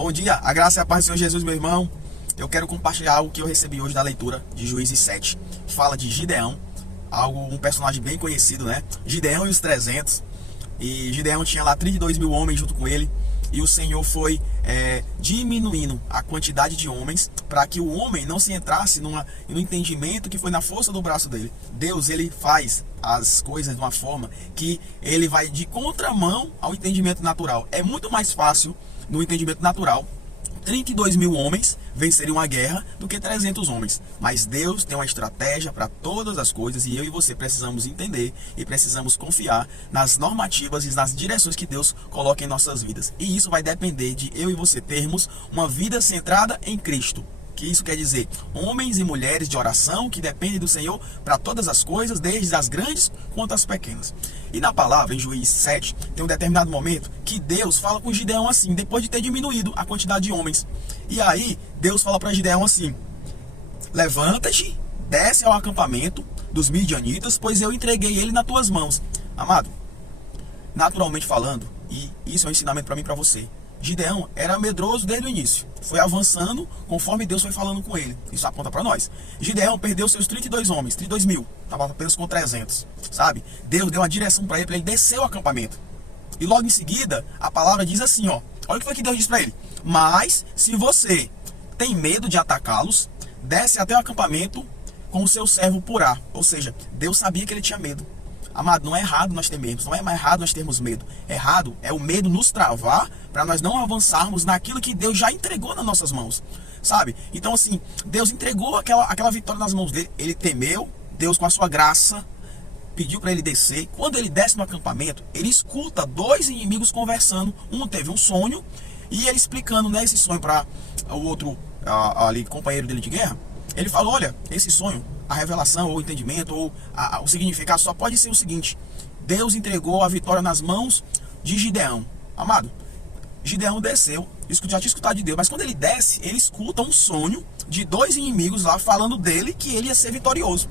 Bom dia, a graça e a paz do Senhor Jesus, meu irmão. Eu quero compartilhar algo que eu recebi hoje da leitura de Juízes 7. Fala de Gideão, um personagem bem conhecido, né? Gideão e os 300. E Gideão tinha lá 32 mil homens junto com ele. E o Senhor foi diminuindo a quantidade de homens para que o homem não se entrasse no entendimento que foi na força do braço dele. Deus, ele faz as coisas de uma forma que ele vai de contramão ao entendimento natural. É muito mais fácil no entendimento natural 32 mil homens vencerem uma guerra do que 300 homens. Mas Deus tem uma estratégia para todas as coisas e eu e você precisamos entender e precisamos confiar nas normativas e nas direções que Deus coloca em nossas vidas. E isso vai depender de eu e você termos uma vida centrada em Cristo. Que isso quer dizer homens e mulheres de oração que dependem do Senhor para todas as coisas, desde as grandes quanto as pequenas. E na palavra, em Juízes 7, tem um determinado momento que Deus fala com Gideão assim, depois de ter diminuído a quantidade de homens. E aí, Deus fala para Gideão assim: levanta-te, desce ao acampamento dos midianitas, pois eu entreguei ele nas tuas mãos. Amado, naturalmente falando, e isso é um ensinamento para mim e para você, Gideão era medroso desde o início. Foi avançando conforme Deus foi falando com ele. Isso aponta para nós. Gideão perdeu seus 32 homens, 32 mil. Estava apenas com 300, sabe? Deus deu uma direção para ele descer o acampamento. E logo em seguida, a palavra diz assim, ó. Olha o que foi que Deus disse para ele. Mas, se você tem medo de atacá-los, desce até o acampamento com o seu servo Purá. Ou seja, Deus sabia que ele tinha medo. Amado, não é errado nós termos, não é mais errado nós termos medo. Errado é o medo nos travar para nós não avançarmos naquilo que Deus já entregou nas nossas mãos, sabe? Então assim, Deus entregou aquela vitória nas mãos dele, ele temeu, Deus com a sua graça pediu para ele descer. Quando ele desce no acampamento, ele escuta dois inimigos conversando. Um teve um sonho e ele explicando, né, esse sonho para o outro ali, companheiro dele de guerra. Ele falou: olha, esse sonho, a revelação ou o entendimento ou o significado só pode ser o seguinte: Deus entregou a vitória nas mãos de Gideão. Amado, Gideão desceu, já tinha escutado de Deus, mas quando ele desce, ele escuta um sonho de dois inimigos lá falando dele que ele ia ser vitorioso.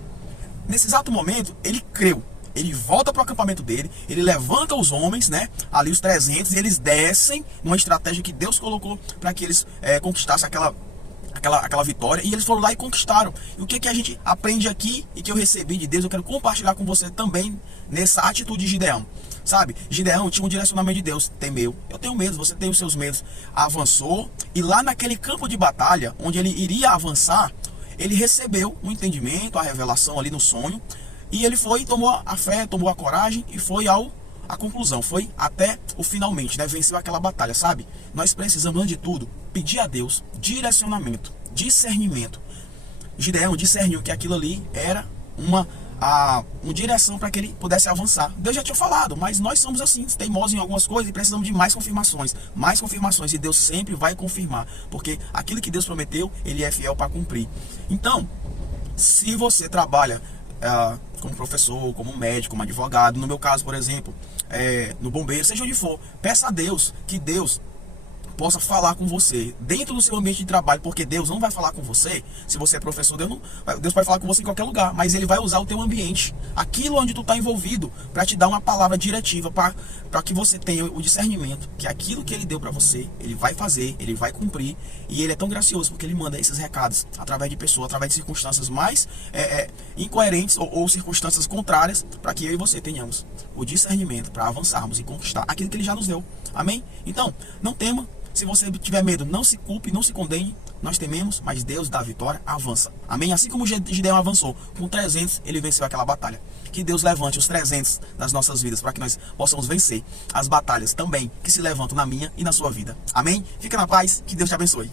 Nesse exato momento, ele creu. Ele volta para o acampamento dele, ele levanta os homens, né, ali os 300, e eles descem numa estratégia que Deus colocou para que eles conquistassem aquela vitória, e eles foram lá e conquistaram. E o que a gente aprende aqui e que eu recebi de Deus, eu quero compartilhar com você também nessa atitude de Gideão. Sabe, Gideão tinha um direcionamento de Deus. Temeu, eu tenho medo, você tem os seus medos. Avançou, e lá naquele campo de batalha, onde ele iria avançar, ele recebeu um entendimento, a revelação ali no sonho, e ele foi, tomou a fé, tomou a coragem e foi a conclusão, foi até o finalmente, né? Venceu aquela batalha, sabe? Nós precisamos, antes de tudo, pedir a Deus direcionamento, discernimento. Gideão discerniu que aquilo ali era uma direção para que ele pudesse avançar. Deus já tinha falado, mas nós somos assim, teimosos em algumas coisas e precisamos de mais confirmações, e Deus sempre vai confirmar, porque aquilo que Deus prometeu, ele é fiel para cumprir. Então, se você trabalha como professor, como médico, como advogado, no meu caso, por exemplo, no bombeiro, seja onde for, peça a Deus que Deus possa falar com você dentro do seu ambiente de trabalho, porque Deus não vai falar com você se você é professor. Deus vai falar com você em qualquer lugar, mas ele vai usar o teu ambiente, aquilo onde tu está envolvido, para te dar uma palavra diretiva, para que você tenha o discernimento que aquilo que ele deu para você, ele vai fazer, ele vai cumprir. E ele é tão gracioso porque ele manda esses recados através de pessoas, através de circunstâncias mais incoerentes ou circunstâncias contrárias, para que eu e você tenhamos o discernimento para avançarmos e conquistar aquilo que ele já nos deu. Amém? Então, não tema. Se você tiver medo, não se culpe, não se condene. Nós tememos, mas Deus dá a vitória, avança. Amém? Assim como Gideão avançou, com 300 ele venceu aquela batalha. Que Deus levante os 300 das nossas vidas, para que nós possamos vencer as batalhas também que se levantam na minha e na sua vida. Amém? Fica na paz, que Deus te abençoe.